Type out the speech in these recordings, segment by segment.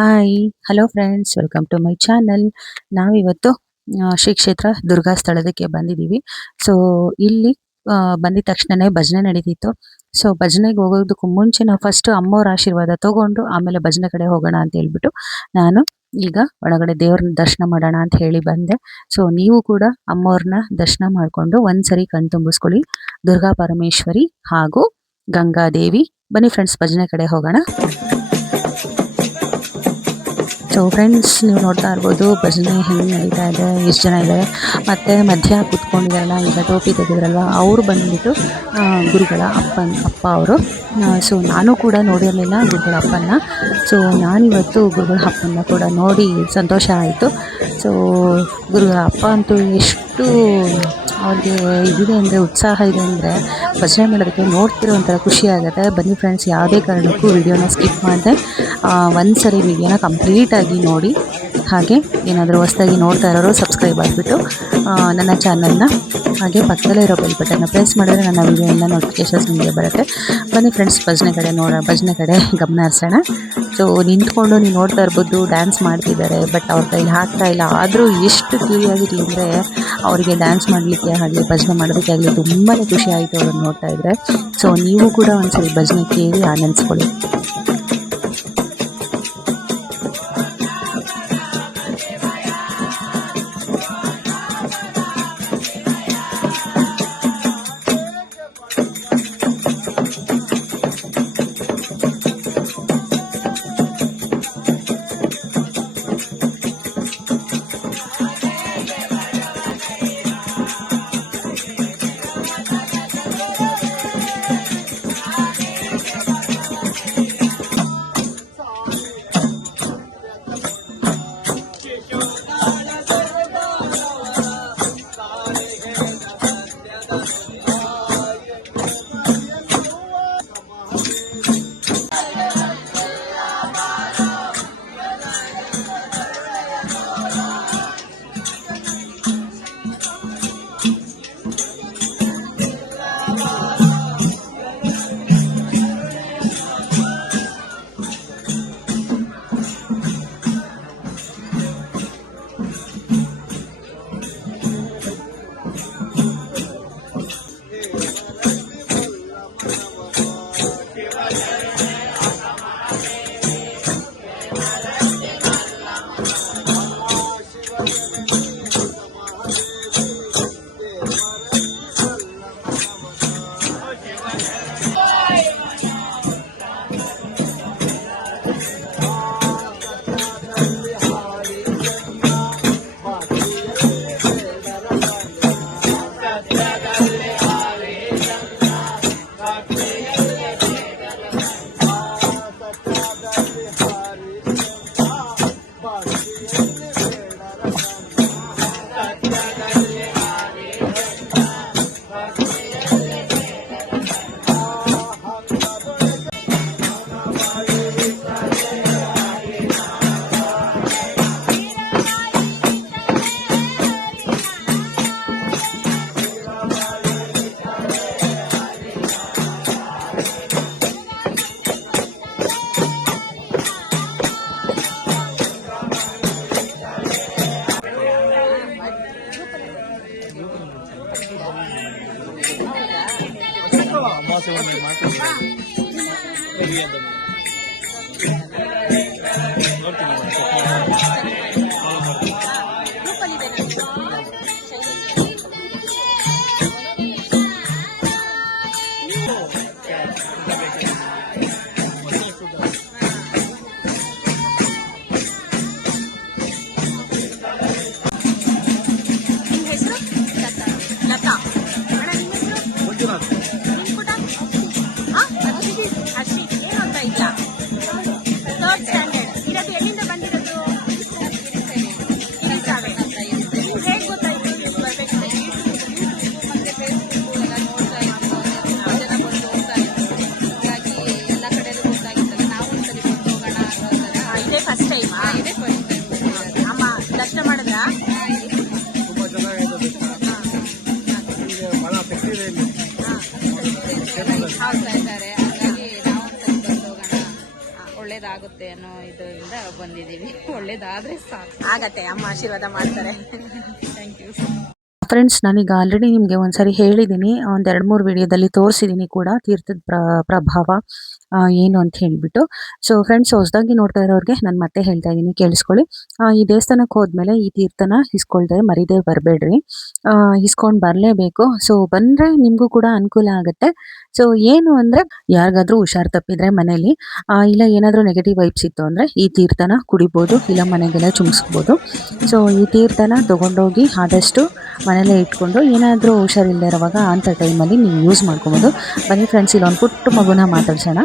Hi hello friends, welcome to my channel. ನಾವಿವತ್ತು ಶ್ರೀ ಕ್ಷೇತ್ರ ದುರ್ಗಾ ಸ್ಥಳದಕ್ಕೆ ಬಂದಿದ್ದೀವಿ. ಸೊ ಇಲ್ಲಿ ಬಂದಿದ ತಕ್ಷಣನೇ ಭಜನೆ ನಡೀತಿತ್ತು. ಸೊ ಭಜನೆಗೆ ಹೋಗೋದಕ್ಕೂ ಮುಂಚೆ ನಾವು ಫಸ್ಟ್ ಅಮ್ಮವ್ರ ಆಶೀರ್ವಾದ ತಗೊಂಡು ಆಮೇಲೆ ಭಜನೆ ಕಡೆ ಹೋಗೋಣ ಅಂತ ಹೇಳ್ಬಿಟ್ಟು ನಾನು ಈಗ ಒಳಗಡೆ ದೇವ್ರನ್ನ ದರ್ಶನ ಮಾಡೋಣ ಅಂತ ಹೇಳಿ ಬಂದೆ. ಸೊ ನೀವು ಕೂಡ ಅಮ್ಮವ್ರನ್ನ ದರ್ಶನ ಮಾಡಿಕೊಂಡು ಒಂದ್ಸರಿ ಕಣ್ ತುಂಬಿಸ್ಕೊಳ್ಳಿ. ದುರ್ಗಾ ಪರಮೇಶ್ವರಿ ಹಾಗೂ ಗಂಗಾದೇವಿ. ಬನ್ನಿ ಫ್ರೆಂಡ್ಸ್, ಭಜನೆ ಕಡೆ ಹೋಗೋಣ. ಸೊ ಫ್ರೆಂಡ್ಸ್, ನೀವು ನೋಡ್ತಾ ಇರ್ಬೋದು ಭಜನೆ ಹೆಂಗೆ ನಡೀತಾ ಇದೆ, ಎಷ್ಟು ಜನ ಇದ್ದಾರೆ. ಮತ್ತು ಮಧ್ಯ ಕೂತ್ಕೊಂಡಿದ್ದಾರಲ್ಲ, ಈಗ ಟೋಪಿ ತೆಗೆದ್ರಲ್ವ, ಅವರು ಬಂದುಬಿಟ್ಟು ಗುರುಗಳ ಅಪ್ಪ ಅವರು. ಸೊ ನಾನು ಕೂಡ ನೋಡಿರಲಿಲ್ಲ ಗುರುಗಳ ಅಪ್ಪನ. ಸೊ ನಾನಿವತ್ತು ಗುರುಗಳ ಅಪ್ಪನ ಕೂಡ ನೋಡಿ ಸಂತೋಷ ಆಯಿತು. ಸೊ ಗುರುಗಳ ಅಪ್ಪ ಅಂತೂ ಎಷ್ಟು ಅವ್ರಿಗೆ ಇದಿದೆ ಅಂದರೆ, ಉತ್ಸಾಹ ಇದೆ ಅಂದರೆ ಭಜನೆ ಮಾಡೋದಕ್ಕೆ ನೋಡ್ತಿರೋ ಒಂಥರ ಖುಷಿ ಆಗುತ್ತೆ. ಬನ್ನಿ ಫ್ರೆಂಡ್ಸ್, ಯಾವುದೇ ಕಾರಣಕ್ಕೂ ವಿಡಿಯೋನ ಸ್ಕಿಪ್ ಮಾಡಿದೆ ಒಂದು ಸರಿ ವಿಡಿಯೋನ ಕಂಪ್ಲೀಟಾಗಿ ನೋಡಿ. ಹಾಗೆ ಏನಾದರೂ ಹೊಸದಾಗಿ ನೋಡ್ತಾ ಇರೋರು ಸಬ್ಸ್ಕ್ರೈಬ್ ಆಗಿಬಿಟ್ಟು ನನ್ನ ಚಾನಲ್ನ, ಹಾಗೆ ಪಕ್ಕದಲ್ಲೇ ಇರೋ ಬೆಲ್ ಬಟನ್ನ ಪ್ರೆಸ್ ಮಾಡಿದ್ರೆ ನನ್ನ ವಿಡಿಯೋ ಎಲ್ಲ ನೋಟಿಫಿಕೇಷನ್ಸ್ ನಿಮಗೆ ಬರುತ್ತೆ. ಬನ್ನಿ ಫ್ರೆಂಡ್ಸ್, ಭಜನೆ ಕಡೆ ಗಮನ ಹರಿಸೋಣ. ಸೊ ನಿಂತ್ಕೊಂಡು ನೀವು ನೋಡ್ತಾ ಇರ್ಬೋದು ಡ್ಯಾನ್ಸ್ ಮಾಡ್ತಿದ್ದಾರೆ, ಬಟ್ ಅವ್ರ ಕೈಲಿ ಆಗ್ತಾ ಇಲ್ಲ. ಆದರೂ ಎಷ್ಟು ಕ್ಯೂರಿಯಾಸಿಟಿ ಅಂದರೆ ಅವರಿಗೆ ಡ್ಯಾನ್ಸ್ ಮಾಡಲಿಕ್ಕೆ ಆಗಲಿ ಭಜನೆ ಮಾಡೋದಕ್ಕೆ ಆಗಲಿ ತುಂಬಾ ಖುಷಿ ಆಯಿತು ಅವ್ರನ್ನ ನೋಡ್ತಾ ಇದ್ದರೆ. ಸೊ ನೀವು ಕೂಡ ಒಂದ್ಸರಿ ಭಜನೆ ಕೇಳಿ ಆನಂದಿಸ್ಕೊಳ್ಳಿ. ಅನ್ನೋ ಇದರಿಂದ ಬಂದಿದ್ದೀವಿ. ಒಳ್ಳೇದಾದ್ರೆ ಸಾಕು, ಆಗತ್ತೆ, ಅಮ್ಮ ಆಶೀರ್ವಾದ ಮಾಡ್ತಾರೆ. Thank you. ಫ್ರೆಂಡ್ಸ್, ನಾನೀಗ ಆಲ್ರೆಡಿ ನಿಮಗೆ ಒಂದ್ಸರಿ ಹೇಳಿದ್ದೀನಿ, ಒಂದು 2-3 ವಿಡಿಯೋದಲ್ಲಿ ತೋರಿಸಿದ್ದೀನಿ ಕೂಡ ತೀರ್ಥದ ಪ್ರಭಾವ ಏನು ಅಂತ ಹೇಳಿಬಿಟ್ಟು. ಸೊ ಫ್ರೆಂಡ್ಸ್, ಹೊಸದಾಗಿ ನೋಡ್ತಾ ಇರೋರಿಗೆ ನಾನು ಮತ್ತೆ ಹೇಳ್ತಾ ಇದ್ದೀನಿ, ಕೇಳಿಸ್ಕೊಳ್ಳಿ. ಈ ದೇವಸ್ಥಾನಕ್ಕೆ ಹೋದ್ಮೇಲೆ ಈ ತೀರ್ಥನ ಇಸ್ಕೊಳ್ದೆ ಮರಿದೇ ಬರಬೇಡ್ರಿ, ಇಸ್ಕೊಂಡು ಬರಲೇಬೇಕು. ಸೊ ಬಂದರೆ ನಿಮಗೂ ಕೂಡ ಅನುಕೂಲ ಆಗುತ್ತೆ. ಸೊ ಏನು ಅಂದರೆ, ಯಾರಿಗಾದ್ರೂ ಹುಷಾರು ತಪ್ಪಿದ್ರೆ ಮನೇಲಿ ಇಲ್ಲ ಏನಾದರೂ ನೆಗೆಟಿವ್ ವೈಬ್ಸ್ ಇತ್ತು ಅಂದರೆ ಈ ತೀರ್ಥನ ಕುಡಿಬೋದು, ಇಲ್ಲ ಮನೆಗೆಲ್ಲ ಚುಮ್ಸ್ಬೋದು. ಸೊ ಈ ತೀರ್ಥನ ತೊಗೊಂಡೋಗಿ ಆದಷ್ಟು ಮನೇಲೇ ಇಟ್ಕೊಂಡು ಏನಾದರೂ ಹುಷಾರಿಲ್ಲದೆ ಇರೋವಾಗ ಅಂಥ ಟೈಮಲ್ಲಿ ನೀವು ಯೂಸ್ ಮಾಡ್ಕೊಬೋದು. ಬನ್ನಿ ಫ್ರೆಂಡ್ಸ್, ಇಲ್ಲೊಂದು ಪುಟ್ಟ ಮಗುನ ಮಾತಾಡ್ಸೋಣ.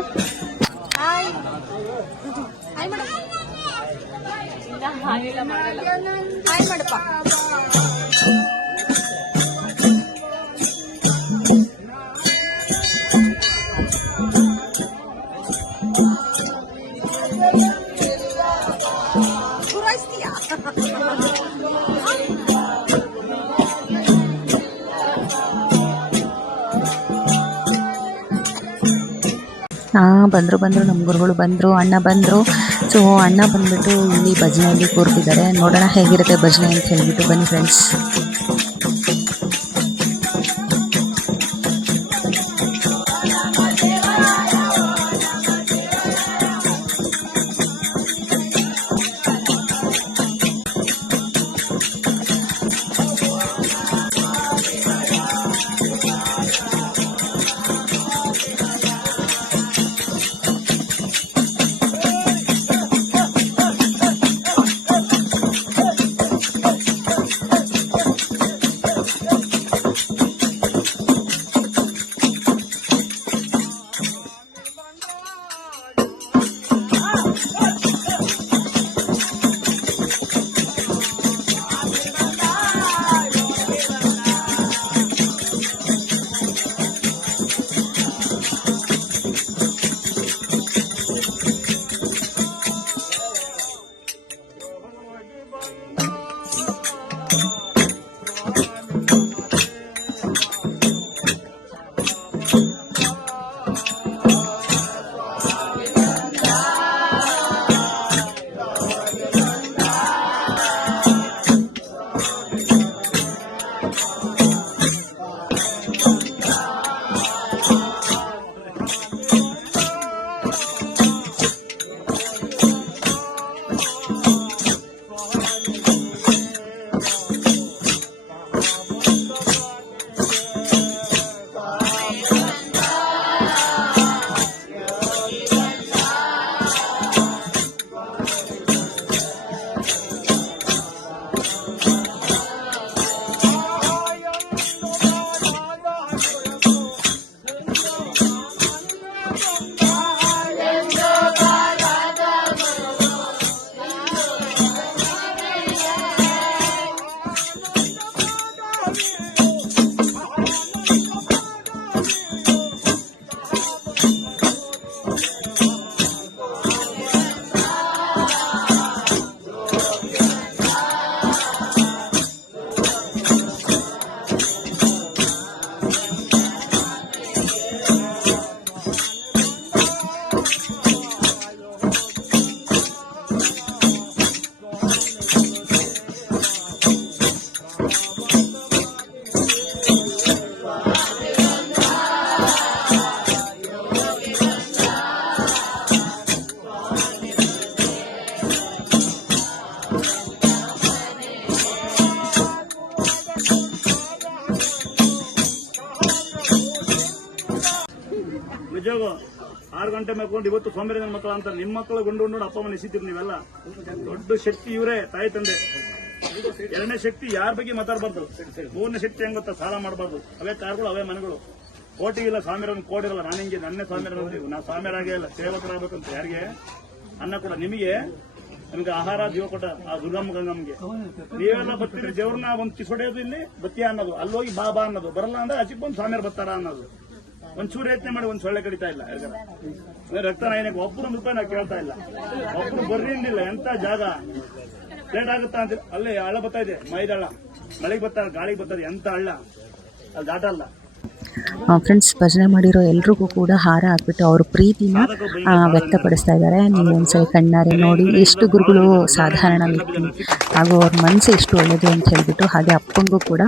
ಬಂದರು ನಮ್ಮ ಗುರುಗಳು ಬಂದರು, ಅಣ್ಣ ಬಂದರು. ಸೊ ಅಣ್ಣ ಬಂದುಬಿಟ್ಟು ಇಲ್ಲಿ ಭಜನೆಯಲ್ಲಿ ಕೂರ್ತಿದ್ದಾರೆ. ನೋಡೋಣ ಹೇಗಿರುತ್ತೆ ಭಜನೆ ಅಂತ ಹೇಳಿಬಿಟ್ಟು. ಬನ್ನಿ ಫ್ರೆಂಡ್ಸ್. ನಿಜವಾಗೂ 6 ಗಂಟೆ ಮೇಲ್ಕೊಂಡು ಇವತ್ತು ಸೋಂಬೇರಿ ಮಕ್ಕಳು ಅಂತ ನಿಮ್ಮ ಮಕ್ಕಳು ಗುಂಡು ಅಪ್ಪ ಅಮ್ಮ ಎಸಿತೀರಿ ನೀವೆಲ್ಲ. ದೊಡ್ಡ ಶಕ್ತಿ ಇವರೇ, ತಾಯಿ ತಂದೆ. 2ನೇ ಶಕ್ತಿ ಯಾರ ಬಗ್ಗೆ ಮಾತಾಡಬಾರ್ದು. 3ನೇ ಶಕ್ತಿ ಹೆಂಗ್ ಗೊತ್ತಾ, ಸಾಲ ಮಾಡಬಾರ್ದು. ಅವೇ ಕಾರ್ಗಳು, ಅವೇ ಮನೆಗಳು. ಕೋಟಿ ಇಲ್ಲ, ಸ್ವಾಮಿಯರನ್ನು ಕೋಟಿರಲ್ಲ. ನಾನು ಹಿಂಗೆ ನನ್ನೇ ಸ್ವಾಮಿಯರ ನಾವು ಸ್ವಾಮಿಯರಾಗೇ ಇಲ್ಲ, ಸೇವಕರಾಗಬೇಕಂತ. ಯಾರಿಗೆ ಅನ್ನ ಕೊಡ, ನಿಮಗೆ ಆಹಾರ ಜೀವ ಕೊಟ್ಟ ಆ ದುರ್ಗಮ್ಮ ಗಂಗಮ್ಮಗೆ. ನೀವೆಲ್ಲ ಬರ್ತೀರಿ, ದೇವ್ರನ್ನ ಒಂದು ಕಿಸೊಡೆಯೋದು, ಇಲ್ಲಿ ಬತ್ತಿಯ ಅನ್ನೋದು, ಅಲ್ಲಿ ಹೋಗಿ ಬಾಬಾ ಅನ್ನೋದು. ಬರಲ್ಲ ಅಂದ್ರೆ ಅಚಿಕ್ ಬಂದು ಸ್ವಾಮಿಯರು ಬರ್ತಾರ ಅನ್ನೋದು. ಒಂಚೂರು ಯತ್ನೆ ಮಾಡಿ ಒಂದ್ ಸೊಳ್ಳೆ ಕಡಿತಾ ಇಲ್ಲ. ರಕ್ತ ನಾಯನಕ್ಕೆ ಒಬ್ಬರು ರೂಪಾಯಿ ನಾವು ಕೇಳ್ತಾ ಇಲ್ಲ. ಒಬ್ರು ಬರ್ರಿ ಇಲ್ಲ. ಎಂತ ಜಾಗ ಲೇಟ್ ಆಗುತ್ತಾ ಅಂತ ಅಲ್ಲೇ ಹಳ್ಳ ಬರ್ತಾ ಇದೆ, ಮೈದಳ್ಳ. ಮಳೆಗೆ ಬರ್ತಾರೆ, ಗಾಳಿಗೆ ಬರ್ತದೆ. ಎಂತ ಹಳ್ಳ ಅಲ್ಲಿ ದಾಟಲ್ಲ. ಫ್ರೆಂಡ್ಸ್ ಭಜನೆ ಮಾಡಿರೋ ಎಲ್ರಿಗೂ ಕೂಡ ಹಾರ ಹಾಕ್ಬಿಟ್ಟು ಅವ್ರ ಪ್ರೀತಿನ ವ್ಯಕ್ತಪಡಿಸ್ತಾ ಇದ್ದಾರೆ. ನೀವು ಒಂದ್ಸರಿ ಕಣ್ಣಾರೆ ನೋಡಿ ಎಷ್ಟು ಗುರುಗಳು ಸಾಧಾರಣ ವ್ಯಕ್ತಿ ಹಾಗೂ ಅವ್ರ ಮನಸ್ಸು ಎಷ್ಟು ಒಳ್ಳೆಯದು ಅಂತ ಹೇಳಿಬಿಟ್ಟು. ಹಾಗೆ ಅಪ್ಪಂಗೂ ಕೂಡ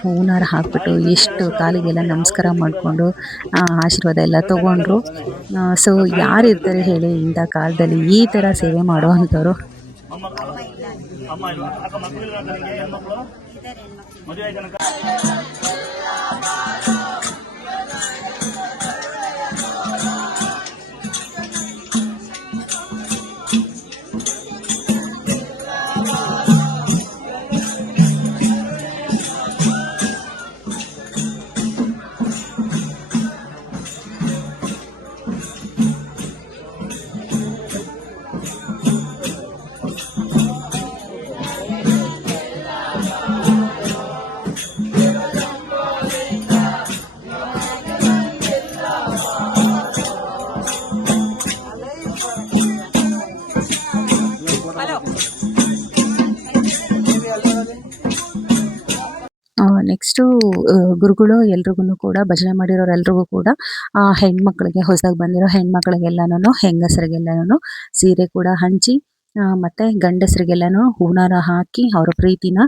ಹೂನಾರ ಹಾಕ್ಬಿಟ್ಟು ಎಷ್ಟು ಕಾಲಿಗೆಲ್ಲ ನಮಸ್ಕಾರ ಮಾಡಿಕೊಂಡು ಆಶೀರ್ವಾದ ಎಲ್ಲ ತೊಗೊಂಡ್ರು. ಸೊ ಯಾರಿರ್ತಾರೆ ಹೇಳಿ ಇಂಥ ಕಾಲದಲ್ಲಿ ಈ ಥರ ಸೇವೆ ಮಾಡೋ ಅಂಥವ್ರು. ನೆಕ್ಸ್ಟು ಗುರುಗಳು ಎಲ್ರಿಗೂ ಕೂಡ ಭಜನೆ ಮಾಡಿರೋರೆಲ್ರಿಗೂ ಕೂಡ ಹೆಣ್ಮಕ್ಳಿಗೆ ಹೊಸದಾಗಿ ಬಂದಿರೋ ಹೆಣ್ಮಕ್ಳಿಗೆಲ್ಲನೂ ಹೆಂಗಸರಿಗೆಲ್ಲನೂ ಸೀರೆ ಕೂಡ ಹಂಚಿ ಮತ್ತು ಗಂಡಸರಿಗೆಲ್ಲನೂ ಹೂನಾರ ಹಾಕಿ ಅವರ ಪ್ರೀತಿನ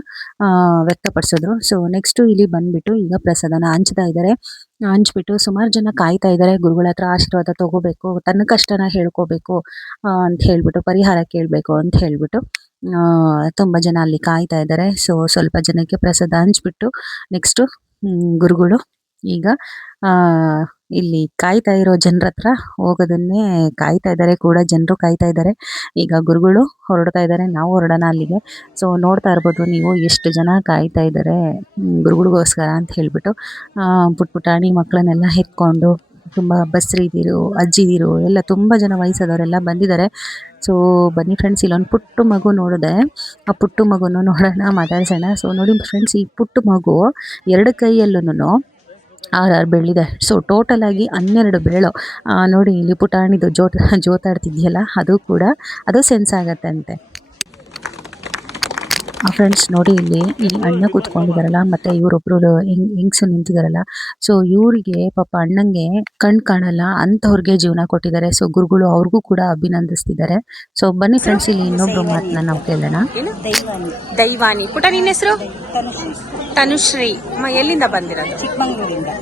ವ್ಯಕ್ತಪಡಿಸಿದ್ರು. ಸೊ ನೆಕ್ಸ್ಟು ಇಲ್ಲಿ ಬಂದುಬಿಟ್ಟು ಈಗ ಪ್ರಸಾದನ ಹಂಚ್ತಾ ಇದ್ದಾರೆ. ಹಂಚ್ಬಿಟ್ಟು ಸುಮಾರು ಜನ ಕಾಯ್ತಾ ಇದ್ದಾರೆ ಗುರುಗಳ ಹತ್ರ ಆಶೀರ್ವಾದ ತೊಗೋಬೇಕು, ತನ್ನ ಕಷ್ಟನ ಹೇಳ್ಕೋಬೇಕು ಅಂತ ಹೇಳ್ಬಿಟ್ಟು, ಪರಿಹಾರ ಕೇಳಬೇಕು ಅಂತ ಹೇಳ್ಬಿಟ್ಟು ತುಂಬ ಜನ ಅಲ್ಲಿ ಕಾಯ್ತಾ ಇದ್ದಾರೆ. ಸೊ ಸ್ವಲ್ಪ ಜನಕ್ಕೆ ಪ್ರಸಾದ ಹಂಚ್ಬಿಟ್ಟು ನೆಕ್ಸ್ಟು ಗುರುಗಳು ಈಗ ಇಲ್ಲಿ ಕಾಯ್ತಾ ಇರೋ ಜನರ ಹತ್ರ ಹೋಗೋದನ್ನೇ ಕಾಯ್ತಾ ಇದ್ದಾರೆ ಕೂಡ. ಜನರು ಕಾಯ್ತಾ ಇದ್ದಾರೆ. ಈಗ ಗುರುಗಳು ಹೊರಡ್ತಾ ಇದ್ದಾರೆ, ನಾವು ಹೊರಡೋಣ ಅಲ್ಲಿಗೆ. ಸೊ ನೋಡ್ತಾ ಇರ್ಬೋದು ನೀವು ಎಷ್ಟು ಜನ ಕಾಯ್ತಾ ಇದ್ದಾರೆ ಗುರುಗಳಿಗೋಸ್ಕರ ಅಂತ ಹೇಳ್ಬಿಟ್ಟು. ಪುಟಾಣಿ ಮಕ್ಕಳನ್ನೆಲ್ಲ ಎತ್ಕೊಂಡು ತುಂಬ ಬಸ್ರಿದಿರು, ಅಜ್ಜಿದಿರು ಎಲ್ಲ ತುಂಬ ಜನ ವಯಸ್ಸಾದವರೆಲ್ಲ ಬಂದಿದ್ದಾರೆ. ಸೊ ಬನ್ನಿ ಫ್ರೆಂಡ್ಸ್, ಇಲ್ಲೊಂದು ಪುಟ್ಟ ಮಗು ನೋಡಿದೆ. ಆ ಪುಟ್ಟ ಮಗುನ ನೋಡೋಣ, ಮಾತಾಡ್ಸೋಣ. ಸೊ ನೋಡಿ ಫ್ರೆಂಡ್ಸ್, ಈ ಪುಟ್ಟ ಮಗು 2 ಕೈಯಲ್ಲೂ 6 ಬೆಳ್ಳಿದೆ. ಸೊ ಟೋಟಲ್ ಆಗಿ 12 ಬೆರಳು. ನೋಡಿ ಇಲ್ಲಿ ಪುಟಾಣಿದು ಜೋತಾಡ್ತಿದ್ಯಲ್ಲ, ಅದು ಸೆನ್ಸ್ ಆಗತ್ತಂತೆ. ಫ್ರೆಂಡ್ಸ್ ನೋಡಿ ಇಲ್ಲಿ ಅಣ್ಣ ಕೂತ್ಕೊಂಡಿದ್ದಾರಲ್ಲ, ಮತ್ತು ಇವರೊಬ್ಬರು ಹೆಂಗಸು ನಿಂತಿದ್ದಾರಲ್ಲ. ಸೊ ಇವರಿಗೆ ಪಾಪ ಅಣ್ಣಂಗೆ ಕಣ್ಣು ಕಾಣಲ್ಲ ಅಂಥವ್ರಿಗೆ ಜೀವನ ಕೊಟ್ಟಿದ್ದಾರೆ. ಸೊ ಗುರುಗಳು ಅವ್ರಿಗೂ ಕೂಡ ಅಭಿನಂದಿಸ್ತಿದ್ದಾರೆ. ಸೊ ಬನ್ನಿ ಫ್ರೆಂಡ್ಸ್, ಇಲ್ಲಿ ಇನ್ನೊಬ್ರು ಮಾತನ್ನ ನಾವು ಕೇಳೋಣ. ದೈವಾನಿ. ಪುಟ ನಿನ್ನ ಹೆಸರು? ತನುಶ್ರೀ. ಎಲ್ಲಿಂದ ಬಂದಿರೋದು?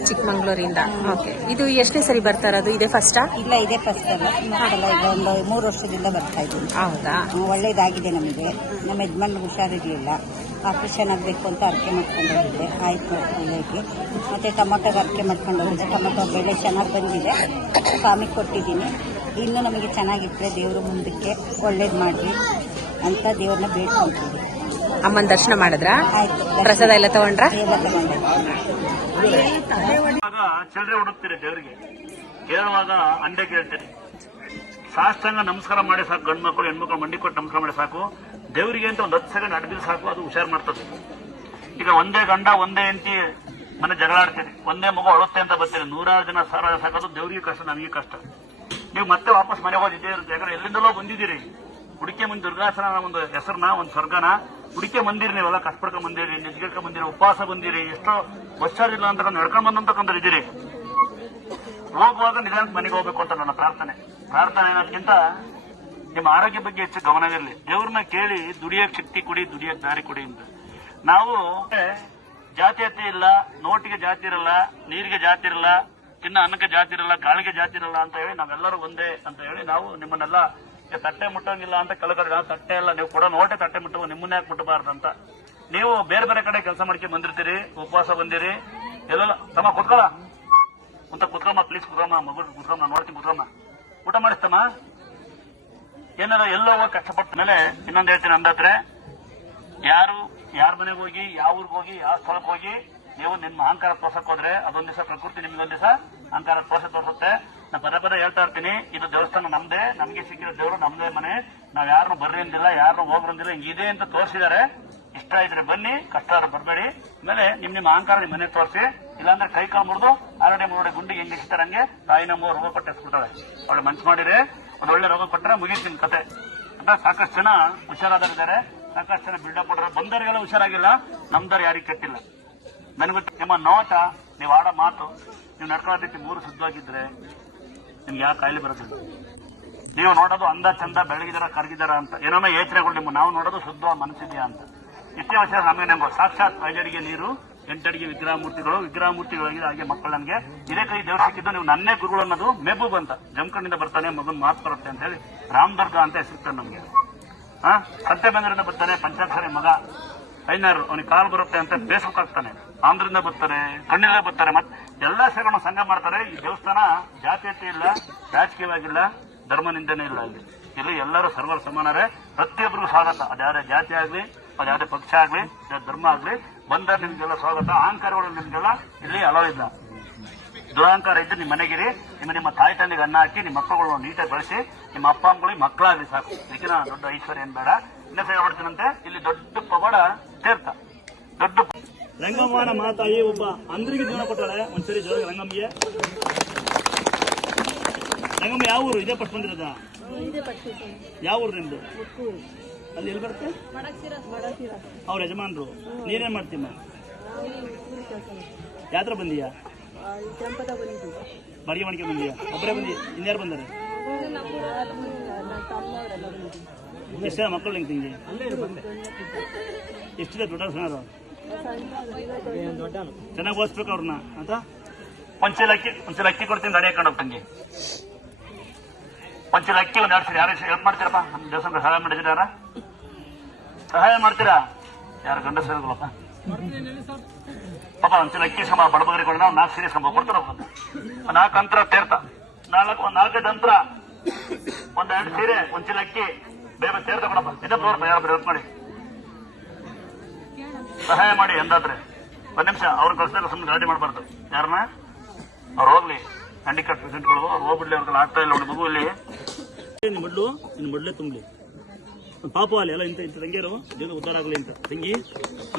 ಚಿಕ್ಕಮಂಗ್ಳೂರಿಂದ. ಓಕೆ. ಇದು ಎಷ್ಟನೇ ಸರಿ ಬರ್ತಾ ಇರೋದು? ಇದೇ ಫಸ್ಟಾ? ಇಲ್ಲ, ಇದೇ ಫಸ್ಟ್ ಅಲ್ಲ. ಈಗ ಒಂದು 3 ವರ್ಷದಿಂದ ಬರ್ತಾ ಇದ್ದೀನಿ. ಹೌದಾ? ಒಳ್ಳೇದಾಗಿದೆ ನಮಗೆ. ನಮ್ಮ ಯಜಮಾನ್ಗೆ ಹುಷಾರಿರ್ಲಿಲ್ಲ, ಆಪರೇಷನ್ ಆಗಬೇಕು ಅಂತ ಅರ್ಕೆ ಮಾಡ್ಕೊಂಡು ಹೋಗಿದ್ದೆ. ಆಯ್ತು, ಒಳ್ಳೇದು. ಮತ್ತೆ ಟೊಮೊಟೊಗೆ ಅರ್ಕೆ ಮಾಡ್ಕೊಂಡು ಹೋಗಿದ್ದೆ. ಟೊಮೊಟೊ ಬೆಳೆ ಚೆನ್ನಾಗಿ ಬಂದಿದೆ, ಸ್ವಾಮಿಗೆ ಕೊಟ್ಟಿದ್ದೀನಿ. ಇನ್ನೂ ನಮಗೆ ಚೆನ್ನಾಗಿಟ್ಟರೆ ದೇವರು ಮುಂದಕ್ಕೆ ಒಳ್ಳೇದು ಮಾಡಲಿ ಅಂತ ದೇವ್ರನ್ನ ಬೇಡ್ಕೊಂತೀವಿ. ಅಮ್ಮನ ದರ್ಶನ ಮಾಡಿದ್ರಾ? ಆಯ್ತು. ಪ್ರಸಾದ ಎಲ್ಲ ತಗೊಂಡ್ರಾ? ಎಲ್ಲ ತಗೊಂಡೆ. ಚಿಲ್ಲರೆ ಹುಡುಕ್ತೀರಿ ದೇವರಿಗೆ, ಕೇಳುವಾಗ ಅಂಡೆ ಕೇಳ್ತೀರಿ. ಸಾಷ್ಟಾಂಗ ನಮಸ್ಕಾರ ಮಾಡಿ ಸಾಕು. ಗಂಡು ಮಕ್ಕಳು ಹೆಣ್ಮಕ್ಳು ಮಂಡಿ ಕೊಟ್ಟು ನಮಸ್ಕಾರ ಮಾಡಿ ಸಾಕು. ದೇವರಿಗೆ ಅಂತ ಒಂದು 10 ಸೆಕೆಂಡ್ ಅಡ್ಬಿಲ್ ಸಾಕು, ಅದು ಹುಷಾರು ಮಾಡ್ತದೆ. ಈಗ ಒಂದೇ ಗಂಡ ಒಂದೇ ಹೆಂಡತಿ ಮನೆ ಜಗಳ ಆಡ್ತೀರಿ, ಒಂದೇ ಮಗು ಅಳುತ್ತೆ ಅಂತ ಬರ್ತೀರಿ. 100 ಜನ ಸಾರ ಸಾಕೋದು ದೇವರಿಗೆ ಕಷ್ಟ, ನಮಗೆ ಕಷ್ಟ. ನೀವು ಮತ್ತೆ ವಾಪಸ್ ಮನೆ ಹೋಗಿ ಇದ್ದೇ ಇರುತ್ತೆ. ಯಾಕಂದ್ರೆ ಎಲ್ಲಿಂದಲೋ ಬಂದಿದ್ದೀರಿ. ಹುಡುಕೆ ಮುಂದೆ ದುರ್ಗಾಸನ ಒಂದು ಹೆಸರನ್ನ, ಒಂದು ಸ್ವರ್ಗನ ಹುಡುಕೆ ಬಂದಿರಿ. ನೀವೆಲ್ಲ ಕಷ್ಟಪಡ್ಕೊಂಡ್ ಬಂದಿರಿ, ನೆಜ್ಗಿಡ್ಕೊಂಡ್ ಬಂದಿರಿ, ಉಪವಾಸ ಬಂದಿರಿ, ಎಷ್ಟೋ ಹುಷಾರಿಲ್ಲ ಅಂತ ನಡ್ಕೊಂಡ್ ಬಂದಂತಕ್ಕಂಥವ್ರು. ಹೋಗುವಾಗ ನಿಧಾನಕ್ಕೆ ಮನೆಗೆ ಹೋಗ್ಬೇಕು ಅಂತ ನನ್ನ ಪ್ರಾರ್ಥನೆ ಅನ್ನೋದಕ್ಕಿಂತ ನಿಮ್ಮ ಆರೋಗ್ಯ ಬಗ್ಗೆ ಹೆಚ್ಚು ಗಮನವಿರಲಿ. ದೇವ್ರನ್ನ ಕೇಳಿ ದುಡಿಯಕ್ ಶಕ್ತಿ ಕೊಡಿ, ದುಡಿಯಕ್ ದಾರಿ ಕೊಡಿ ಅಂತ. ನಾವು ಜಾತೀಯತೆ ಇಲ್ಲ, ನೋಟಿಗೆ ಜಾತಿ ಇರಲ್ಲ, ನೀರಿಗೆ ಜಾತಿ ಇರಲ್ಲ, ತಿನ್ನ ಅನ್ನಕ್ಕೆ ಜಾತಿ ಇರಲ್ಲ, ಗಾಳಿಗೆ ಜಾತಿ ಇರಲ್ಲ ಅಂತ ಹೇಳಿ ನಾವೆಲ್ಲರೂ ಒಂದೇ ಅಂತ ಹೇಳಿ ನಾವು ನಿಮ್ಮನ್ನೆಲ್ಲ ತಟ್ಟೆ ಮುಟ್ಟೋಂಗಿಲ್ಲ ಅಂತ ಕೆಳಗಡೆ. ನಾವು ತಟ್ಟೆ ಎಲ್ಲ, ನೀವು ಕೊಡೋ ನೋಟೆ ತಟ್ಟೆ ಮುಟ್ಟುವ, ನಿಮ್ಮನ್ನೇ ಯಾಕೆ ಮುಟ್ಟಬಾರ್ದು ಅಂತ. ನೀವು ಬೇರೆ ಬೇರೆ ಕಡೆ ಕೆಲಸ ಮಾಡ್ಕೊಂಡು ಬಂದಿರ್ತೀರಿ, ಉಪವಾಸ ಬಂದಿರಿ. ಎಲ್ಲೆಲ್ಲ ತಮ್ಮ ಕುತ್ಕೊಳ ಅಂತ ಕುತ್ಕೊಮ್ಮ, ಪ್ಲೀಸ್ ಕುತ್ಕೊಮ್ಮ, ಮಗು ಕುತ್ಕೊಮ್ಮ, ನೋಡ್ತೀನಿ ಕುತ್ಕೊಮ್ಮ, ಊಟ ಮಾಡಿಸ್ತಮ್ಮ. ಏನಾರ ಎಲ್ಲೋ ಹೋಗಿ ಕಷ್ಟಪಟ್ಟ ಮೇಲೆ ಇನ್ನೊಂದು ಹೇಳ್ತೀನಿ. ಅಂದತ್ರೆ ಯಾರ ಮನೆಗೆ ಹೋಗಿ, ಯಾವ ಊರಿಗೆ ಹೋಗಿ, ಯಾವ ಸ್ಥಳಕ್ಕೆ ಹೋಗಿ ನೀವು ನಿಮ್ಮ ಅಹಂಕಾರ ತೋರ್ಸಕ್ ಹೋದ್ರೆ ಅದೊಂದ್ ದಿವಸ ಪ್ರಕೃತಿ ನಿಮ್ಗೊಂದ್ ದಿವಸ ಅಹಂಕಾರ ತೋರಿಸುತ್ತೆ. ನಾನು ಪದೇ ಹೇಳ್ತಾ ಇರ್ತೀನಿ, ಇದು ದೇವಸ್ಥಾನ ನಮ್ದೇ, ನಮ್ಗೆ ಸಿಕ್ಕಿರೋ ದೇವರು ನಮ್ದೇ ಮನೆ. ನಾವ್ ಯಾರನ್ನು ಬರ್ರಿ ಅಂದಿಲ್ಲ, ಯಾರನ್ನು ಹೋಗ್ರಂದಿಲ್ಲ. ಹಿಂಗಿದೆ ಅಂತ ತೋರಿಸಿದ್ದಾರೆ. ಇಷ್ಟ ಇದ್ರೆ ಬನ್ನಿ, ಕಷ್ಟ ಬರಬೇಡಿ. ಆಮೇಲೆ ನಿಮ್ಮ ಅಹಂಕಾರ ನಿಮ್ಮ ಮನೆ ತೋರಿಸಿ. ಇಲ್ಲಾಂದ್ರೆ ಕೈ ಕಾಲು ಮುರಿದು ಆರಡೆ ಮುರುಡೆ ಗುಂಡಿಗೆ ಹೆಂಗ್ ಇರ್ತಾರೆ ಹಂಗೆ ತಾಯಿ ನಮ್ಮ ರೋಗ ಕೊಟ್ಟು ಎಸ್ಬಿಡ್ತಾರೆ. ಅವಳು ಮನ್ಸು ಮಾಡಿದ್ರೆ ಒಂದು ಒಳ್ಳೆ ರೋಗ ಕೊಟ್ಟರೆ ಮುಗಿತೀನಿ ಕತೆ ಅಂತ. ಸಾಕಷ್ಟು ಜನ ಹುಷಾರಾದರಿದ್ದಾರೆ, ಸಾಕಷ್ಟು ಜನ ಬಿಲ್ಡಪ್ ಕೊಟ್ಟರೆ. ಬಂದವರಿಗೆಲ್ಲ ಹುಷಾರಾಗಿಲ್ಲ, ನಮ್ದವ್ರು ಯಾರಿಗೆ ಕೆಟ್ಟಿಲ್ಲ. ನನಗೊತ್ತು ನಿಮ್ಮ ನೋಟ ನೀವು ಆಡೋ ಮಾತು, ನೀವು ನಡ್ಕೊಳ್ಳೋ ರೀತಿ 3 ಶುದ್ಧವಾಗಿದ್ರೆ ನಿಮ್ಗೆ ಯಾವ ಕಾಯಿಲೆ ಬರೋದಿಲ್ಲ. ನೀವು ನೋಡೋದು ಅಂದ ಚಂದ, ಬೆಳಗಿದಾರ ಕರಗಿದಾರ ಅಂತ ಏನೊಮ್ಮೆ ಯೋಚನೆಗಳು ನಿಮ್ಮ, ನಾವು ನೋಡೋದು ಶುದ್ಧ ಮನಸ್ಸಿದೆಯಾ ಅಂತ. ಇತ್ಯಾವಶ್ಯ ನಮಗೆ ನಂಬೋದು ಸಾಕ್ಷಾತ್ 5 ಅಡಿಗೆ ನೀರು, 8 ಅಡಿಗೆ ವಿಗ್ರಹ ಮೂರ್ತಿಗಳಾಗಿದೆ. ಹಾಗೆ ಮಕ್ಕಳು ನನಗೆ ಇದೇ ಕೈ ದೇವ್ರು ಸಿಕ್ಕಿದ್ದು, ನೀವು ನನ್ನೇ ಗುರುಗಳು ಅನ್ನೋದು ಮೆಹಬೂಬ್ ಅಂತ ಜಮಖಂಡಿಂದ ಬರ್ತಾನೆ, ಮಗನ್ ಮಾತು ಬರುತ್ತೆ ಅಂತ ಹೇಳಿ ರಾಮದುರ್ಗ ಅಂತ ಹೆಸರಿರ್ತಾನೆ ನಮ್ಗೆ. ಸಂತೆಬೆಂದೂರಿಂದ ಬರ್ತಾನೆ, ಪಂಚಾಕ್ಷರಿ ಮಗ ಐನಾರು, ಅವನಿಗೆ ಕಾಲು ಬರುತ್ತೆ ಅಂತ ಫೇಸ್ಬುಕ್ ಹಾಕ್ತಾನೆ. ಆಂಧ್ರದಿಂದ ಬರ್ತಾರೆ, ಕಣ್ಣಿಂದ ಬರ್ತಾರೆ, ಮತ್ತೆ ಎಲ್ಲಾ ಸೇರಿಕೊಂಡು ಸಂಘ ಮಾಡ್ತಾರೆ. ಈ ದೇವಸ್ಥಾನ ಜಾತೀಯತೆ ಇಲ್ಲ, ರಾಜಕೀಯವಾಗಿಲ್ಲ, ಧರ್ಮನಿಂದನೇ ಇಲ್ಲ. ಇಲ್ಲಿ ಎಲ್ಲರೂ ಸರ್ವರ್ ಸಮಾನರೇ, ಪ್ರತಿಯೊಬ್ಬರಿಗೂ ಸ್ವಾಗತ. ಅದ್ಯಾವುದೇ ಜಾತಿ ಆಗ್ಲಿ, ಅದ್ಯಾವುದೇ ಪಕ್ಷ ಆಗ್ಲಿ, ಧರ್ಮ ಆಗ್ಲಿ, ಬಂದ ನಿಮ್ಗೆಲ್ಲ ಸ್ವಾಗತ. ಅಹಂಕಾರಗಳು ನಿಮ್ಗೆಲ್ಲ ಇಲ್ಲಿ ಅಲೋ ಇಲ್ಲ. ದುರಹಂಕಾರ ಇದ್ದು ನಿಮ್ಮ ಮನೆಗಿರಿ, ನಿಮ್ಮ ತಾಯಿ ತಂದೆಗೆ ಅನ್ನ ಹಾಕಿ, ನಿಮ್ಮ ಮಕ್ಕಳುಗಳು ನೀಟಾಗಿ ಬಳಸಿ, ನಿಮ್ಮ ಅಪ್ಪ ಅಮ್ಮಗಳಿಗೆ ಮಕ್ಕಳಾಗ್ಲಿ ಸಾಕು. ಇದಕ್ಕಿನ ದೊಡ್ಡ ಐಶ್ವರ್ಯ ಏನ್ ಬೇಡ. ಇನ್ನೊಂದು ಹೇಳ್ಬಿಡ್ತೀನಂತೆ, ಇಲ್ಲಿ ದೊಡ್ಡ ಪವಾಡ ತೀರ್ಥ, ದೊಡ್ಡ ರಂಗಮ್ಮನ ಮಾತಾಯಿ ಒಬ್ಬ ಅಂದ್ರಿಗೆ ಜೀವನ ಕೊಟ್ಟಾಳೆ. ಒಂದ್ಸರಿ ಜೋರಾಗಿ ರಂಗಮ್ಮಗೆ. ರಂಗಮ್ಮ ಯಾವ ಊರು? ಇದೇ ಫಸ್ಟ್ ಬಂದಿರೋದ? ಯಾವ ಊರು ನಿಮ್ದು? ಅಲ್ಲಿ ಎಲ್ಲಿ ಬರುತ್ತೆ? ಅವ್ರ ಯಜಮಾನ್ರು. ನೀನೇನ್ ಮಾಡ್ತೀಮ್ಮ? ಯಾತ್ರ ಬಂದೀಯಾ? ಬಾಡಿಗೆ ಮಾಡ್ಕೊಂಡು ಬಂದೀಯಾ? ಒಬ್ಬರೇ ಬಂದಿ? ಇನ್ಯಾರು ಬಂದಾರೆ? ಎಷ್ಟು ಜನ ಮಕ್ಕಳು ನಿಂಗೆ ತಿಂಗಿ? ಎಷ್ಟಿದೆ ದೊಡ್ಡ ಸಣ್ಣರು? ಚೆನ್ನಾಗಿ ಓದಿಸ್ಬೇಕು ಅವ್ರನ್ನ ಅಂತ. ಒಂದ್ಸಲ ಅಕ್ಕಿ ಕೊಡ್ತೀನಿ, ಗಾಡಿ ಹಾಕೊಂಡು ಹೋಗ್ತಂಗಿ. ಒಂದ್ಸಲ ಅಕ್ಕಿ ಒಂದು 2 ಸರಿ ಯಾರು ಹೆಲ್ಪ್ ಮಾಡ್ತೀರಪ್ಪ? ನಮ್ಮ ದೇವಸ್ಥಾನಕ್ಕೆ ಸಹಾಯ ಮಾಡಿದ್ದೀರ? ಸಹಾಯ ಮಾಡ್ತೀರಾ? ಯಾರು ಗಂಡಸರಪ್ಪ ಪಾಪ ಒಂದ್ಸಲ ಅಕ್ಕಿ ಸಂಬ ಬಡಬಗರಿ ಕೊಡ, 4 ಸೀರೆ ಸಂಬ ಕೊಡ್ತಾರ. 4 ಅಂತರ ತೀರ್ಥ, 4 ಅಂತರ, 1-2 ಸೀರೆ, ಒಂದ್ಸಲ ಅಕ್ಕಿ, ಬೇಗ ತೀರ್ಥ ಕೊಡಪ್ಪ. ಇದಪ್ಪ ಯಾರು ಹೆಲ್ಪ್ ಮಾಡಿ, ಸಹಾಯ ಮಾಡಿ ಎಂದಾದ್ರೆ. 1 ನಿಮಿಷ ಅವ್ರ ಕಳ್ಸಿದಾಗ ಸುಮ್ಮನೆ ಗಾಡಿ ಮಾಡಬಾರ್ದು. ಯಾರನ್ನ ಅವ್ರು ಹೋಗ್ಲಿ, ಹ್ಯಾಂಡಿಕ್ಯಾಪ್ ಪೇಷಂಟ್ಗಳು ಅವ್ರು ಹೋಗ್ಬಿಡ್ಲಿ, ಅವ್ರಿಗೆಲ್ಲ ಆಗ್ತಾ ಇಲ್ಲ. ಮಗು ಇಲ್ಲಿ ನಿನ್ನ ಮೊಡ್ಲೆ ತುಂಬಲಿ, ಪಾಪ ಅಲ್ಲಿ ಎಲ್ಲ ಇಂಥ ತಂಗಿಯರು ಜೀವನ ಉದ್ಧಾರ ಆಗಲಿ ಅಂತ. ತಂಗಿ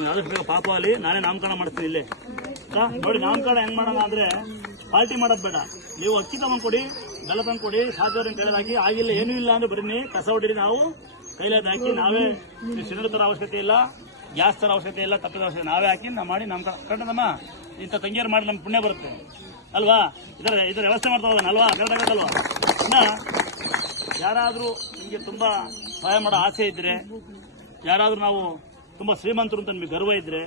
ಆದಷ್ಟು ಬೇಗ ಪಾಪ ಅಲ್ಲಿ ನಾನೇ ನಾಮಕರಣ ಮಾಡ್ತೀನಿ ಇಲ್ಲೇ. ನೋಡಿ, ನಾಮಕರಣ ಹೆಂಗ್ ಮಾಡೋಣ ಅಂದ್ರೆ, ಪಾರ್ಟಿ ಮಾಡೋದು ಬೇಡ. ನೀವು ಅಕ್ಕಿ ತಗೊಂಡ್ ಕೊಡಿ, ಬೆಲ್ಲ ತಂದು ಕೊಡಿ, ಸಾಕವ್ರನ್ನ ಕೈಲಾದ ಹಾಕಿ. ಆಗಿಲ್ಲ ಏನೂ ಇಲ್ಲ ಅಂದ್ರೆ ಬರೀ ಕಸ ಹೊಡಿರಿ, ನಾವು ಕೈಲಾದ ಹಾಕಿ ನಾವೇ. ಸಿಲಿಂಡರ್ ತರ ಅವಶ್ಯಕತೆ ಇಲ್ಲ, ಗ್ಯಾಸ್ ತರ ಅವಶ್ಯಕತೆ ಇಲ್ಲ, ತಪ್ಪದ ಅವಶ್ಯಕತೆ ನಾವೇ ಹಾಕಿ ನಾವು ಮಾಡಿ ನಾಮಕರಣ ಕಟ್ಟದಮ್ಮ. ಇಂಥ ತಂಗಿಯರು ಮಾಡಿ ನಮ್ಗೆ ಪುಣ್ಯ ಬರುತ್ತೆ ಅಲ್ವಾ? ಇದರ ವ್ಯವಸ್ಥೆ ಮಾಡ್ತಾ ಹೋಗೋಣ ಅಲ್ವಾ? ಕರೆಕ್ಟಾಗತ್ತಲ್ವಾ? ಇನ್ನ ಯಾರಾದ್ರೂ ನಿಮಗೆ ತುಂಬಾ ಸಹಾಯ ಮಾಡೋ ಆಸೆ ಇದ್ರೆ, ಯಾರಾದ್ರೂ ನಾವು ತುಂಬಾ ಶ್ರೀಮಂತರು ಅಂತ ನಿಮಗೆ ಗರ್ವ ಇದ್ರೆ,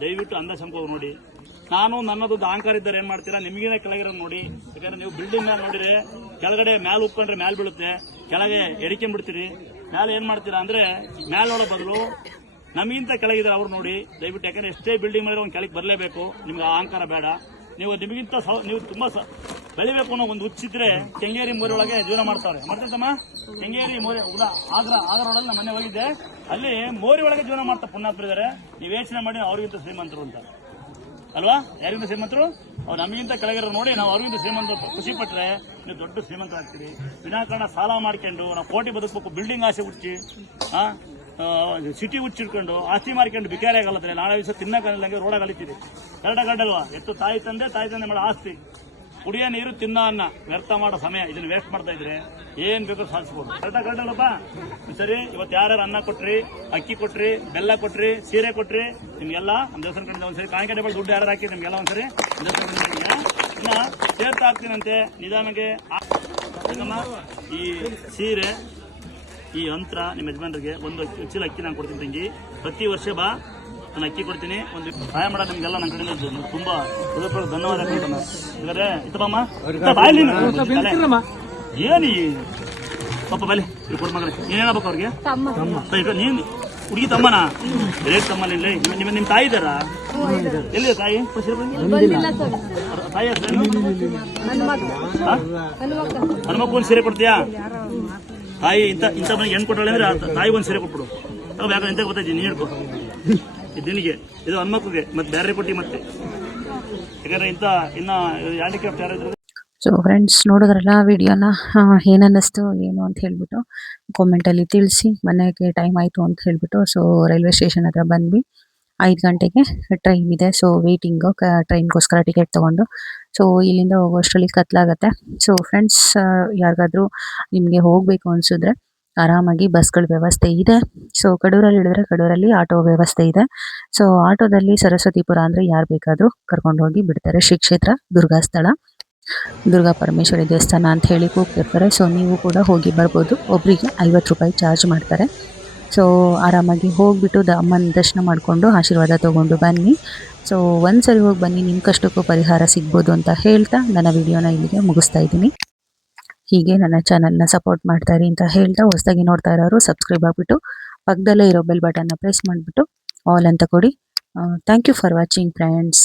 ದಯವಿಟ್ಟು ಅಂದ ಸಂಕೋಗ ನೋಡಿ. ನಾನು ನನ್ನದು ಅಹಂಕಾರ ಇದ್ದಾರೆ ಏನ್ ಮಾಡ್ತೀರಾ, ನಿಮಗೇನೆ ಕೆಳಗಿರೋ ನೋಡಿ. ಯಾಕಂದ್ರೆ ನೀವು ಬಿಲ್ಡಿಂಗ್ ಮೇಲೆ ನೋಡಿದ್ರೆ ಕೆಳಗಡೆ ಮ್ಯಾಲ್ ಉಪ್ಕೊಂಡ್ರೆ ಮ್ಯಾಲ್ ಬೀಳುತ್ತೆ, ಕೆಳಗೆ ಎಡಿಕೊಂಡ್ಬಿಡ್ತೀರಿ. ಮ್ಯಾಲೆ ಏನ್ ಮಾಡ್ತೀರಾ ಅಂದ್ರೆ, ಮ್ಯಾಲ್ ನೋಡೋ ಬದಲು ನಮಗಿಂತ ಕೆಳಗಿದ್ರೆ ಅವ್ರು ನೋಡಿ ದಯವಿಟ್ಟು. ಯಾಕಂದ್ರೆ ಎಷ್ಟೇ ಬಿಲ್ಡಿಂಗ್ ಮೇಲೆ ಒಂದು ಕೆಳಗೆ ಬರಲೇಬೇಕು. ನಿಮ್ಗೆ ಅಹಂಕಾರ ಬೇಡ. ನೀವು ನಿಮಗಿಂತ ನೀವು ತುಂಬಾ ಬೆಳಿಬೇಕು ಅನ್ನೋ ಒಂದು ಹುಚ್ಚಿದ್ರೆ ಕೆಂಗೇರಿ ಮೋರಿ ಒಳಗೆ ಜೀವನ ಮಾಡ್ತಾರೆ. ಮಾಡ್ತೈತಮ್ಮ? ಕೆಂಗೇರಿ ಮೋರಿ ಆಗ್ರ ರೋಡಲ್ಲಿ ನಮ್ಮ ಮನೆ ಹೋಗಿದ್ದೆ, ಅಲ್ಲಿ ಮೋರಿ ಒಳಗೆ ಜೀವನ ಮಾಡ್ತಾ ಪುಣ್ಯಾತ್ಮರಿದ್ದಾರೆ. ನೀವು ಯೋಚನೆ ಮಾಡಿ, ಅವ್ರಿಗಿಂತ ಶ್ರೀಮಂತರು ಅಂತ ಅಲ್ವಾ? ಯಾರಿಗಿಂತ ಶ್ರೀಮಂತರು? ಅವ್ರು ನಮಗಿಂತ ಕೆಳಗಿರೋ ನೋಡಿ, ನಾವು ಅವ್ರಿಗಿಂತ ಶ್ರೀಮಂತರು ಖುಷಿ ಪಟ್ರೆ ನೀವು ದೊಡ್ಡ ಶ್ರೀಮಂತರಾಗ್ತೀರಿ. ವಿನಾಕಾರಣ ಸಾಲ ಮಾಡ್ಕೊಂಡು ನಾವು ಕೋಟಿ ಬದುಕಬೇಕು, ಬಿಲ್ಡಿಂಗ್ ಆಸೆ ಹುಚ್ಚಿ, ಸಿಟಿ ಹುಚ್ಚಿಡ್ಕೊಂಡು ಆಸ್ತಿ ಮಾರ್ಕೊಂಡು ಬಿಕಾರಿ ಆಗಲ್ಲದ್ರೆ ನಾಳೆ ದಿವಸ ತಿನ್ನಕ್ಕಾಗಲ್ಲಂಗೆ ರೋಡಾಗ ಅಲಿತೀರಿ. ಕರೆಕ್ಟಾಗಲ್ವಾ? ಎತ್ತು ತಾಯಿ ತಂದೆ ಮಾಡೋ ಆಸ್ತಿ, ಕುಡಿಯೋ ನೀರು, ತಿನ್ನೋ ಅನ್ನ, ವ್ಯರ್ಥ ಮಾಡೋ ಸಮಯ, ಇದನ್ನ ವೇಸ್ಟ್ ಮಾಡ್ತಾ ಇದ್ರೆ ಏನ್ ಬೇಕಾದ್ರೂ ಸಾಧಿಸಬಹುದು. ಕರೆಕ್ಟಾಗಲ್ಲಪ್ಪ? ಸರಿ, ಇವತ್ತು ಯಾರ್ಯಾರು ಅನ್ನ ಕೊಟ್ರಿ, ಅಕ್ಕಿ ಕೊಟ್ರಿ, ಬೆಲ್ಲ ಕೊಟ್ರಿ, ಸೀರೆ ಕೊಟ್ರಿ, ನಿಮ್ಗೆಲ್ಲ ನಮ್ಮ ದೇವಸ್ಥಾನ ಕಡೆಯಿಂದ ಒಂದ್ಸರಿ ಕಾಣಿಕೆ ಬೇಕು, ದುಡ್ಡು ಯಾರು ಹಾಕಿ ನಿಮ್ಗೆಲ್ಲ ಒಂದ್ಸರಿ ದೇವಸ್ಥಾನ ಇನ್ನ ಸೇರ್ತಾ ಹಾಕ್ತೀನಂತೆ ನಿಧಾನಕ್ಕೆ. ಈ ಸೀರೆ, ಈ ಯಂತ್ರ ನಿಮ್ಮ ಯಜಮಾನರಿಗೆ ಒಂದು ಚೀಲ ಅಕ್ಕಿ ನಾನು ಕೊಡ್ತೀನಿ ತಂಗಿ. ಪ್ರತಿ ವರ್ಷ ಬಾ, ನಾನು ಅಕ್ಕಿ ಕೊಡ್ತೀನಿ. ಒಂದು ಸಹಾಯ ಮಾಡ ನಿಮ್ಗೆಲ್ಲ ನನ್ನ ಕಡೆಯಿಂದ ತುಂಬಾ ಧನ್ಯವಾದ. ಯಾಕಂದ್ರೆ ಇತ್ತಮ್ಮ ಏನು ಪಾಪ ಬಲಿ ಕೊಡ್ ಮಗನೇ, ಏನೇನಬೇಕು ಅವ್ರಿಗೆ? ನೀನ್ ಹುಡುಗಿ ತಮ್ಮನ? ರೇಟ್ ತಮ್ಮನ? ನಿಮ್ಮ ತಾಯಿ ಇದ್ದಾರ? ಎಲ್ಲಿದೆ ತಾಯಿ? ತಾಯಿ ಹೆಸರೇನು? ಹನುಮಕ್ಕ ಒಂದು ಸೀರೆ ಕೊಡ್ತೀಯಾ? ತಾಯಿ ಇಂಥ ಮನೆಗೆ ಹೆಣ್ಣು ಕೊಟ್ಟಾಳೆ ಅಂದ್ರೆ ತಾಯಿ ಒಂದು ಸೀರೆ ಕೊಟ್ಬಿಡು. ಯಾಕಂದ್ರೆ ಎಂತ ಗೊತ್ತಾಯ್ತು, ನೀನು ಹಿಡ್ಕೊ. ನಿನಗೆ ಇದು ಹನುಮಕ್ಕಗೆ, ಮತ್ತೆ ಬೇರೆ ಕೊಟ್ಟಿ ಮತ್ತೆ. ಯಾಕಂದ್ರೆ ಇನ್ನ ಹ್ಯಾಂಡಿಕ್ಯಾಪ್ಟ್ ಯಾರಾದ್ರು. ಸೊ ಫ್ರೆಂಡ್ಸ್, ನೋಡಿದ್ರಲ್ಲ ವಿಡಿಯೋನ, ಏನನ್ನಿಸ್ತು ಏನು ಅಂತ ಹೇಳ್ಬಿಟ್ಟು ಕಾಮೆಂಟಲ್ಲಿ ತಿಳಿಸಿ. ಮನೆಗೆ ಟೈಮ್ ಆಯಿತು ಅಂತ ಹೇಳ್ಬಿಟ್ಟು ಸೊ ರೈಲ್ವೆ ಸ್ಟೇಷನ್ ಹತ್ರ ಬಂದ್ವಿ. 5 ಗಂಟೆಗೆ ಟ್ರೈನ್ ಇದೆ. ಸೊ ವೇಟಿಂಗು ಟ್ರೈನ್ಗೋಸ್ಕರ ಟಿಕೆಟ್ ತೊಗೊಂಡು. ಸೊ ಇಲ್ಲಿಂದ ಹೋಗೋಷ್ಟರಲ್ಲಿ ಕತ್ಲಾಗತ್ತೆ. ಸೊ ಫ್ರೆಂಡ್ಸ್, ಯಾರಿಗಾದ್ರೂ ನಿಮಗೆ ಹೋಗಬೇಕು ಅನಿಸಿದ್ರೆ ಆರಾಮಾಗಿ ಬಸ್ಗಳ ವ್ಯವಸ್ಥೆ ಇದೆ. ಸೊ ಕಡೂರಲ್ಲಿ ಇಳಿದ್ರೆ ಕಡೂರಲ್ಲಿ ಆಟೋ ವ್ಯವಸ್ಥೆ ಇದೆ. ಸೊ ಆಟೋದಲ್ಲಿ ಸರಸ್ವತಿಪುರ ಅಂದರೆ ಯಾರು ಬೇಕಾದರೂ ಕರ್ಕೊಂಡು ಹೋಗಿ ಬಿಡ್ತಾರೆ. ಶ್ರೀ ಕ್ಷೇತ್ರ ದುರ್ಗಾಸ್ಥಳ, ದುರ್ಗಾ ಪರಮೇಶ್ವರಿ ದೇವಸ್ಥಾನ ಅಂತ ಹೇಳಿ ಕೂಗ್ತಿರ್ತಾರೆ. ಸೊ ನೀವು ಕೂಡ ಹೋಗಿ ಬರ್ಬೋದು. ಒಬ್ಬರಿಗೆ 50 ರೂಪಾಯಿ ಚಾರ್ಜ್ ಮಾಡ್ತಾರೆ. ಸೊ ಆರಾಮಾಗಿ ಹೋಗಿಬಿಟ್ಟು ಅಮ್ಮನ ದರ್ಶನ ಮಾಡಿಕೊಂಡು ಆಶೀರ್ವಾದ ತೊಗೊಂಡು ಬನ್ನಿ. ಸೊ ಒಂದ್ಸರಿ ಹೋಗಿ ಬನ್ನಿ, ನಿಮ್ಮ ಕಷ್ಟಕ್ಕೂ ಪರಿಹಾರ ಸಿಗ್ಬೋದು ಅಂತ ಹೇಳ್ತಾ ನನ್ನ ವಿಡಿಯೋನ ಇಲ್ಲಿಗೆ ಮುಗಿಸ್ತಾ ಇದ್ದೀನಿ. ಹೀಗೆ ನನ್ನ ಚಾನಲ್ನ ಸಪೋರ್ಟ್ ಮಾಡ್ತಾ ಇರಿ ಅಂತ ಹೇಳ್ತಾ, ಹೊಸದಾಗಿ ನೋಡ್ತಾ ಇರೋರು ಸಬ್ಸ್ಕ್ರೈಬ್ ಆಗಿಬಿಟ್ಟು ಪಕ್ಕದಲ್ಲೇ ಇರೋ ಬೆಲ್ ಬಟನ್ನ ಪ್ರೆಸ್ ಮಾಡಿಬಿಟ್ಟು ಆಲ್ ಅಂತ ಕೊಡಿ. Thank you for watching friends.